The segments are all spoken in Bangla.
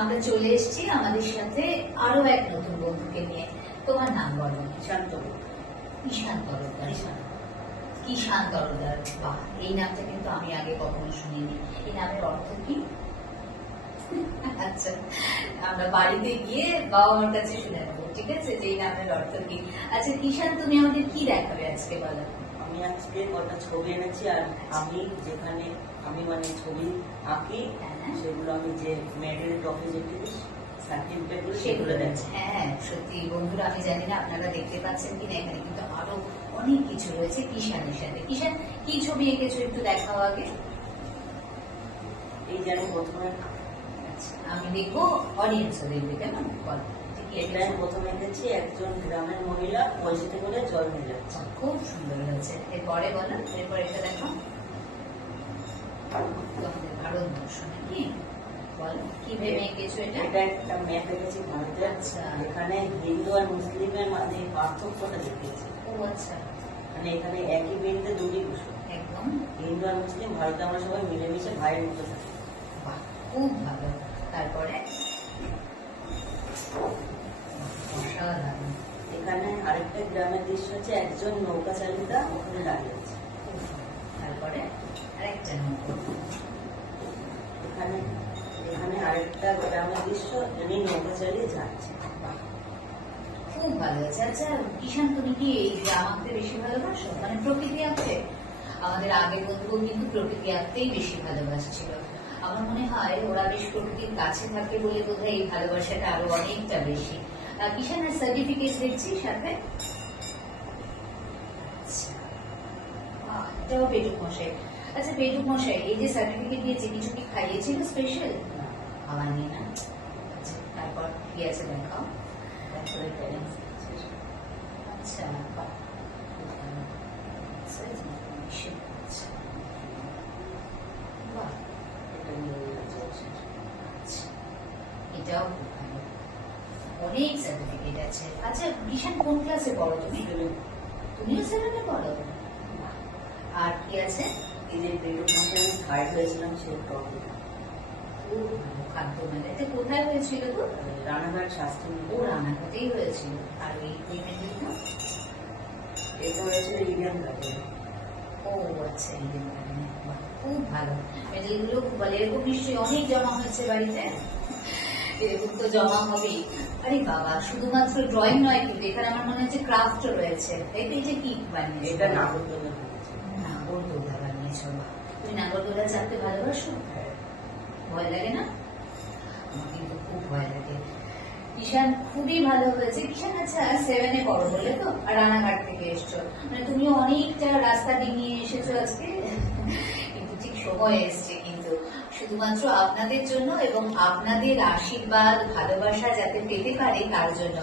আমরা চলে এসেছি আমাদের সাথে আরো এক নতুন বন্ধুকে নিয়ে। তোমার নাম বলো। শান্ত। ঈশান তরফদার। ঈশান তরফদার, বাহ, এই নামটা কিন্তু আমি আগে কখনো শুনিনি। এই নামের অর্থ কি? আচ্ছা, আমরা বাড়িতে গিয়ে বাবা মার কাছে শুনে নেবো, ঠিক আছে, যে এই নামের অর্থ কি। আচ্ছা ঈশান, তুমি আমাদের কি দেখাবে আজকে বলো। আমি আজকে কটা ছবি এনেছি, আর আমি যেখানে আমি ছবি আঁকি সেগুলো আমি যে মেডেল ট্রফি যেগুলো সার্টিফিকেট সেগুলো দেখছি। হ্যাঁ সত্যি বন্ধুরা, আমি জানি না আপনারা দেখতে পাচ্ছেন কিনা, এখানে কিন্তু আরো অনেক কিছু রয়েছে কিষানের সাথে। কিষান, কি ছবি এঁকেছো একটু দেখাও আগে। এই যে আমি প্রথমে আমি দেখবো, অডিয়েন্সও দেখবে, কেমন বল। এটা আমি প্রথমে এঁকেছি একজন গ্রামের মহিলা বলছিতে করে জল নিয়ে যাচ্ছে। খুব সুন্দর হয়েছে। এরপরে বলো, এরপর এটা দেখো, ভারত বর্ষ নাকি, বলো কি ভেবে এঁকেছো এটা। এটা একটা ম্যাপ এঁকেছি ভারতের। আচ্ছা, এখানে হিন্দু আর মুসলিমের মাঝে পার্থক্যটা দেখিয়েছি। ও আচ্ছা, মানে এখানে একই বৃন্তে দুটি বিষয়, একদম হিন্দু আর মুসলিম। ভারতে আমরা সবাই মিলেমিশে ভাইয়ের মতো থাকি। বাহ, খুব ভালো। তারপরে অসাধারণ। এখানে আরেকটা গ্রামের দৃশ্য হচ্ছে একজন নৌকা চালিতা ওখানে দাঁড়িয়ে আছে। তারপরে আরেকটা নৌকা। এখানে এখানে আরেকটা গ্রামের দৃশ্য, উনি নৌকা চালিয়ে যাচ্ছে। খুব ভালো আছে। আচ্ছা ঈশান, তুমি কি এই গ্রাম আঁকতে বেশি ভালোবাসো, মানে প্রকৃতি আঁকতে? আমাদের আগের বন্ধুও কিন্তু প্রকৃতি আঁকতেই বেশি ভালোবাসছিল। আমার মনে হয় ওরা বেশ প্রকৃতির কাছে থাকে বলে বোধহয় এই ভালোবাসাটা আরো অনেকটা বেশি। ঈশানের সার্টিফিকেট দেখছি সাথে। এটাও পেটুক মশাই। আচ্ছা পেটুক মশাই, এই যে সার্টিফিকেট দিয়েছে, কিছু কি খাইয়েছিল স্পেশাল? খাওয়ানি না? আচ্ছা, তারপর কি আছে দেখাও। আচ্ছা, এটাও খুব ভালো, অনেক সার্টিফিকেট আছে। আচ্ছা ঈশান, কোন ক্লাসে পড়ো তুমি? তুমিও 7-এ পড়ো? আর কি আছে? এই যে পেটুক মাসে আমি থার্ড হয়েছিলাম সেই ট্রফি। খুব ভালো। খাদ্য মেলাতে কোথায় হয়েছিল তো? রানাঘাট শাস্ত্রী। ও রানাঘাটেই হয়েছিল। আর এই মেডেলটা? এটা হয়েছিল ইন্ডিয়ান গার্ডেন। ও আচ্ছা, ইন্ডিয়ান গার্ডেন। খুব ভালো। মেডেলগুলো খুব ভালো। এরকম নিশ্চয়ই অনেক জমা হয়েছে বাড়িতে। এরকম তো জমা হবেই। আরে বাবা, শুধুমাত্র ড্রয়িং নয় কিন্তু এখানে আমার মনে হচ্ছে ক্রাফটও রয়েছে। এটা কি বানিয়েছো? এটা নাগরদোলা। নাগরদোলা বানিয়েছো। তুমি নাগরদোলা চাপতে ভালোবাসো? ভয় লাগে না? আমার কিন্তু খুব ভয় লাগে। ঈশান, খুবই ভালো হয়েছে। ঈশান, আচ্ছা 7-এ পড়ো বলে তো, আর রানাঘাট থেকে এসছো, মানে তুমিও অনেকটা রাস্তা ডিঙিয়ে এসেছো আজকে। কিন্তু ঠিক সময় এসছে কিন্তু, শুধুমাত্র আপনাদের জন্য এবং আপনাদের আশীর্বাদ ভালোবাসা যাতে পেতে পারে তার জন্য।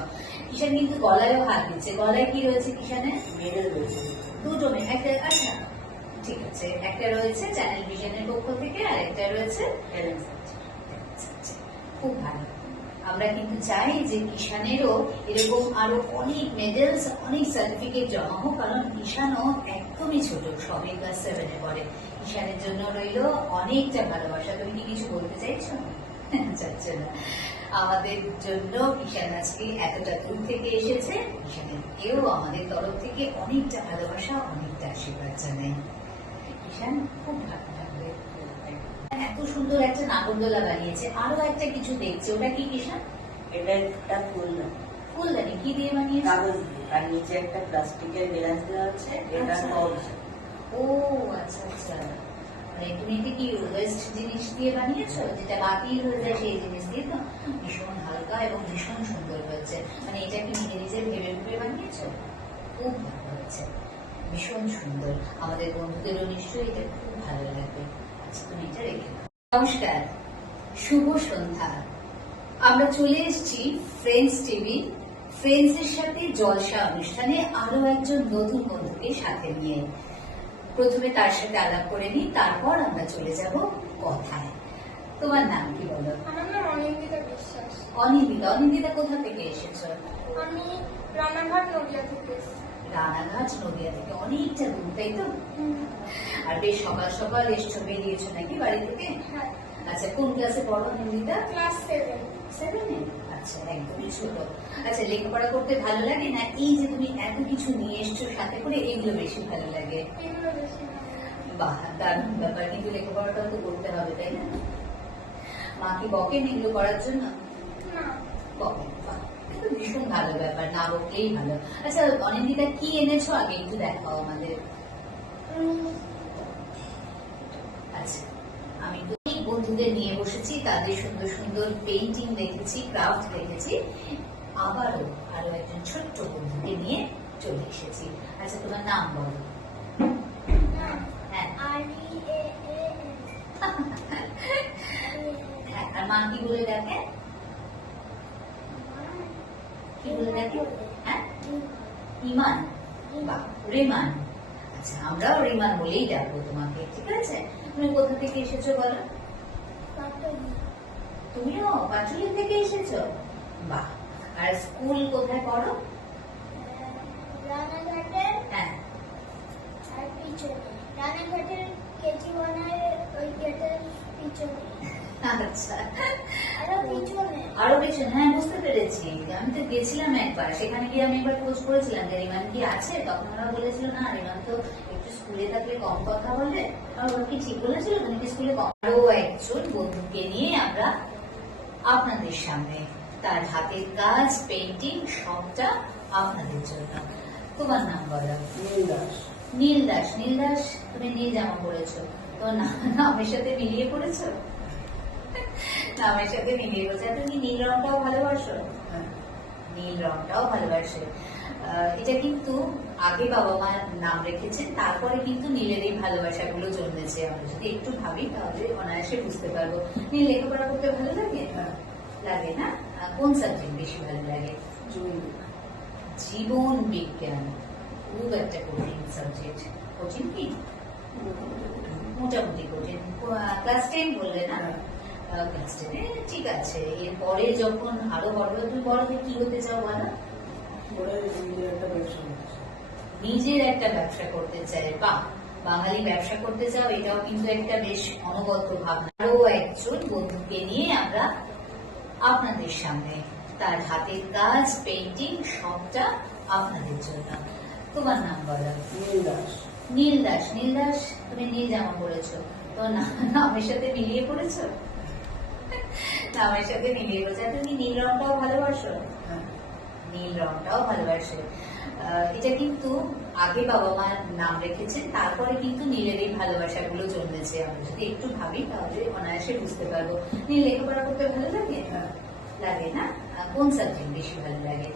ঈশান কিন্তু গলায়ও হাত দিচ্ছে। গলায় কি রয়েছে ঈশানের? মেডেল রয়েছে দুটো একটা। আচ্ছা ঠিক আছে, একটা রয়েছে চ্যানেল ভিশনের পক্ষ থেকে, আর একটা রয়েছে। খুব ভালো। আমরা কিন্তু চাই যে ঈশানেরও এরকম আরো অনেক মেডেলস, অনেক সার্টিফিকেট জমা হোক, কারণ ঈশানও একদমই ছোট, সবে ক্লাস 7-এ পড়ে। ঈশানের জন্য রইল অনেকটা ভালোবাসা। তুমি কি কিছু বলতে চাইছো? চাইছো না? আমাদের জন্য ঈশান আজকে এতটা দূর থেকে এসেছে। ঈশানেরকেও আমাদের তরফ থেকে অনেকটা ভালোবাসা, অনেকটা আশীর্বাদ জানাই। ঈশান খুব ভালো থাকবে। এত সুন্দর একটা নাগরদোলা বানিয়েছে। আরো একটা কিছু দেখছে, ওটা কি ঈশান? এটা একটা ফুলদানি। ফুলদানি কি দিয়ে বানিয়েছে? কাগজ দিয়ে, আর নিচে একটা প্লাস্টিকের গ্লাস দেওয়া আছে। এটা ও আচ্ছা আচ্ছা, মানে তুমি এটা কি ওয়েস্ট জিনিস দিয়ে বানিয়েছো, যেটা বাতিল হয়ে যায় সেই জিনিস দিয়ে? তো ভীষণ হালকা এবং ভীষণ সুন্দর হয়েছে। মানে এটা কি নিজে নিজে ভেবে ভেবে বানিয়েছো? খুব ভালো হয়েছে, ভীষণ সুন্দর। আমাদের বন্ধুদেরও নিশ্চয়ই এটা খুব ভালো লাগবে। আচ্ছা তুমি এটা রেখে দাও। নমস্কার, শুভ সন্ধ্যা। আমরা চলে এসেছি ফ্রেন্ডস টিভি, ফ্রেন্ডসের সাথে জলসা অনুষ্ঠানে আরো একজন নতুন বন্ধুকে সাথে নিয়ে। প্রথমে তার সাথে আলাপ করে নিই, তারপর আমরা চলে যাব কথায়। তোমার নাম কি বলো? আমার নাম অনিন্দিতা বিশ্বাস। অনিন্দিতা। অনিন্দিতা কোথা থেকে এসেছো? আমি রানাঘাট নদিয়া থেকে এসেছি। রানাঘাট নদিয়া থেকে, অনেকটা দূর, তাই তো? আর বেশ সকাল সকাল এসছো, বেরিয়েছো নাকি বাড়ি থেকে? হ্যাঁ। আচ্ছা কোন ক্লাসে পড়ো অনিন্দিতা? ক্লাস 7। 7-এ? আচ্ছা, একদমই ছোট। আচ্ছা, লেখাপড়া করতে ভালো লাগে না এই যে তুমি এত কিছু নিয়ে এসছো সাথে করে, এগুলো বেশি ভালো লাগে? এগুলো বেশি ভালো লাগে। বাহ, দারুণ ব্যাপার। কিন্তু লেখাপড়াটাও তো করতে হবে, তাই না? মা কি বকেন এগুলো করার জন্য? না, বকেন, বাহ, কিন্তু ভীষণ ভালো ব্যাপার, না বকলেই ভালো। আচ্ছা অনিন্দিতা, কি এনেছো আগে একটু দেখাও আমাদের। আচ্ছা, আমি তো অনেক বন্ধুদের নিয়ে বসেছি, তাদের সুন্দর সুন্দর পেইন্টিং দেখেছি, ক্রাফট দেখেছি। আরো একজন ছোট্ট বন্ধুকে নিয়ে চলে এসেছি। আচ্ছা, তোমার নাম বলো। না, হ্যাঁ, REAAN হ্যাঁ, আর মা কি বলে ডাকে? কি বলে ডাকে? হ্যাঁ, ইমান বা রেমান। আচ্ছা, আমরাও রেমান বলেই ডাকবো তোমাকে, ঠিক আছে? তুমি কোথা থেকে এসেছো বলো? তুমিও পাটুলি থেকে এসেছো? বাহ। আর স্কুল কোথায় পড়ো? রানাঘাটের হ্যাঁ, আর পিছনে, রানাঘাটের KG1 ওই গেটের পিছনে, আচ্ছা, আরো পিছনে। আরো পেছনে। হ্যাঁ, বুঝতে পেরেছি। আমি তো গেছিলাম একবার, সেখানে গিয়ে আমি একবার খোঁজ করেছিলাম যে রিমান কি আছে, তখন ওরা বলেছিল না, রিমান তো একটু স্কুলে থাকলে কম কথা বলে। আর ওরা কি ঠিক বলেছিল, তুমি কি স্কুলে কম? আরো একজন বন্ধুকে নিয়ে আমরা আপনাদের সামনে, তার হাতের কাজ, পেইন্টিং সবটা আপনাদের জন্য। তোমার নাম বলো। নীল দাস। নীল দাস। নীল দাস, তুমি নীল জামা পরেছো, তো নামের সাথে মিলিয়ে পড়েছো? নামের সাথে মিলিয়ে পড়েছো। আর তুমি নীল রংটাও ভালোবাসো? হ্যাঁ। নীল রংটাও ভালোবাসে। এটা কিন্তু আগে বাবা মা নাম রেখেছেন, তারপরে কিন্তু নীলের এই ভালোবাসাগুলো জন্মেছে। আমরা যদি একটু ভাবি তাহলে অনায়াসে বুঝতে পারবো। নীল লেখাপড়া করতে ভালো লাগে? হ্যাঁ। লাগে না? কোন সাবজেক্ট বেশি ভালো লাগে? জীবন বিজ্ঞান খুব একটা কঠিন সাবজেক্ট। কঠিন কি? মোটামুটি কঠিন। ক্লাস 10 বললে না? ক্লাস 10-এ ঠিক আছে। এরপরে যখন আরো বড় হবে, তুমি বড় হয়ে কি হতে চাও বলো? নিজের একটা ব্যবসা করতে চাই। বাহ, বাঙালি ব্যবসা করতে চাও, এটাও কিন্তু একটা বেশ অনবদ্য ভাবনা। আরো একজন বন্ধুকে নিয়ে আমরা আপনাদের সামনে, তার হাতের কাজ, পেইন্টিং সবটা আপনাদের জন্য। তোমার নাম বলো। নীল দাস। নীল দাস। নীল দাস, তুমি নীল জামা পরেছো, তো নামের সাথে মিলিয়ে পড়েছো? নামের সাথে মিলিয়ে পড়েছো। আর তুমি নীল রংটাও ভালোবাসো? হ্যাঁ। নীল রংটাও ভালোবাসে। এটা কিন্তু আগে বাবা মা নাম রেখেছেন, তারপরে কিন্তু নীলের এই ভালোবাসাগুলো জন্মেছে। আমরা যদি একটু ভাবি তাহলে অনায়াসে বুঝতে পারবো। নীল লেখাপড়া করতে ভালো লাগে? হ্যাঁ। লাগে না? কোন সাবজেক্ট বেশি ভালো লাগে?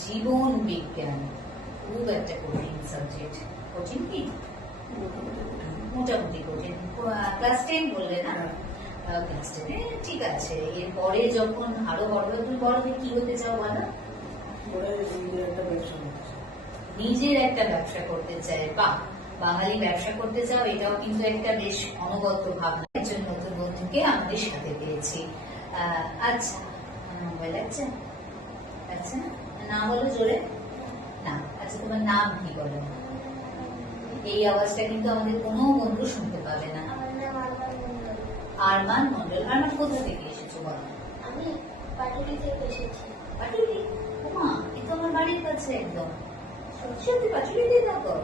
জীবন বিজ্ঞান খুব একটা কঠিন সাবজেক্ট। কঠিন কি? মোটামুটি কঠিন। ক্লাস 10 বললে না? ক্লাস 10-এ ঠিক আছে। এরপরে যখন আরো বড় হবে, তুমি বড় হয়ে কি হতে চাও বলো? নিজের একটা ব্যবসা করতে চাই। বাহ, বাঙালি ব্যবসা করতে চাও, এটাও কিন্তু একটা বেশ অনবদ্য ভাবনা। একজন নতুন বন্ধুকে আমাদের সাথে পেয়েছি। আচ্ছা, মোবাইল আছে? আচ্ছা, নাম বলো জোরে। না, আচ্ছা, তোমার নাম কি বলো? এই আওয়াজটা কিন্তু আমাদের কোনো বন্ধু শুনতে পাবে না। আমার নাম আরমান মন্ডল। আরমান মন্ডল। আরমান কোথা থেকে এসেছো বলো? আমি পাটুলি থেকে এসেছি। পাটুলি? ওমা, এ তো আমার বাড়ির কাছে একদম। সত্যি পাটুলিতে থাকো?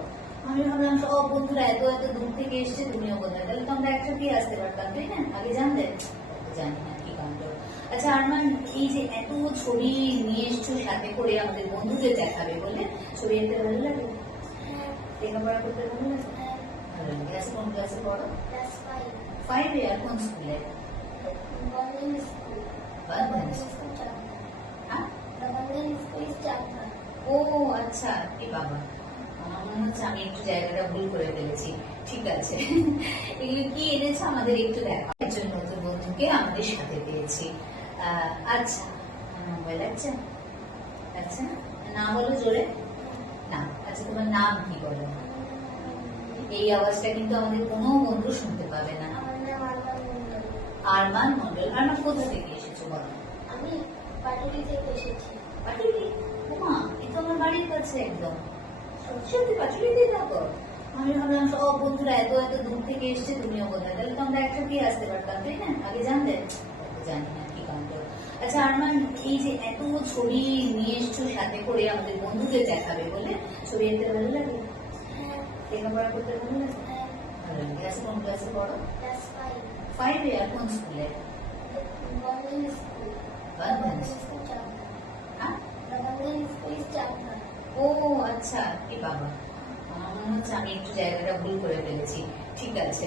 আমি ভাবলাম সব বন্ধুরা এত এত দূর থেকে এসছে, তুমিও কোথায়? তাহলে তো আমরা একসাথেই আসতে পারতাম, তাই না? আগে জানলে? জানি না কি কাণ্ড। আচ্ছা আরমান, এই যে এত ছবি নিয়ে এসছো সাথে করে আমাদের বন্ধুদের দেখাবে বলে, ছবি আঁকতে ভালো লাগে? লেখাপড়া করতে ভালো লাগে? ভালো লাগে। আচ্ছা, কোন ক্লাসে পড়ো? ক্লাস 5-এ। আর কোন স্কুলে? 5 বন্ধন স্কুল। বন্ধন স্কুল চাকমা। হ্যাঁ? বন্ধন স্কুল চাকমা। ও আচ্ছা, এ বাবা, আমার মনে হচ্ছে আমি একটু জায়গাটা ভুল করে ফেলেছি। ঠিক আছে, এগুলো কি এনেছে আমাদের একটু দেখা। একজন নতুন বন্ধুকে আমাদের সাথে পেয়েছি। আচ্ছা, মোবাইল আছে? আচ্ছা, নাম বলো জোরে। না, আচ্ছা, তোমার নাম কি বলো? এই আওয়াজটা কিন্তু আমাদের কোনো বন্ধু শুনতে পাবে না। আমার নাম আরমান মন্ডল। আরমান মন্ডল। আরমান কোথা থেকে এসেছো বলো? আমি পাটুলি থেকে এসেছি। পাটুলি? ওমা, এ তো আমার বাড়ির কাছে একদম। সত্যি পাটুলিতে থাকো? আমি ভাবলাম সব বন্ধুরা এত এত দূর থেকে এসছে, তুমিও কোথায়? তাহলে তো আমরা একসাথেই আসতে পারতাম, তাই না? আগে জানলে? জানি না। কি কাণ্ড। আচ্ছা আরমান, এই যে এত ছবি নিয়ে এসছো সাথে করে আমাদের বন্ধুদের দেখাবে বলে, ছবি আঁকতে ভালো লাগে? হ্যাঁ, লেখাপড়া করতে ভালো লাগে? হ্যাঁ, ভালো লাগে। আচ্ছা কোন ক্লাসে পড়ো? ক্লাস 5। 5-এ? আর কোন স্কুলে? বন্ধন স্কুল। বন্ধন বন্ধন স্কুল চাপনা। হ্যাঁ? বন্ধন স্কুল চাপনা। ও আচ্ছা, এ বাবা, আমার মনে হচ্ছে আমি একটু জায়গাটা ভুল করে ফেলেছি। ঠিক আছে,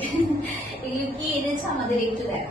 এগুলো কি এনেছো আমাদের একটু দেখা।